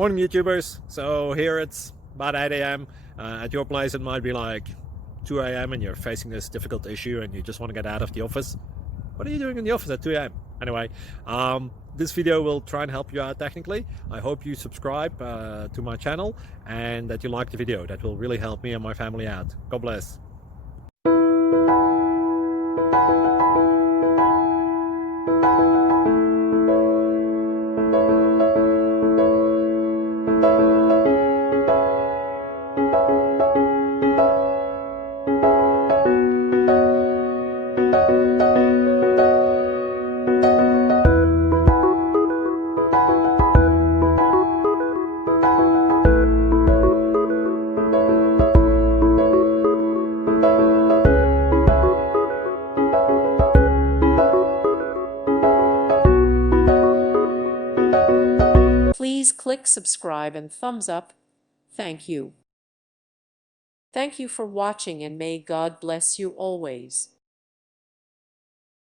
Morning YouTubers. So here it's about 8 a.m. At your place it might be like 2 a.m. and you're facing this difficult issue and you just want to get out of the office. What are you doing in the office at 2 a.m.? Anyway, this video will try and help you out technically. I hope you subscribe to my channel and that you like the video. That will really help me and my family out. God bless. Please click subscribe and thumbs up. Thank you. Thank you for watching and may God bless you always.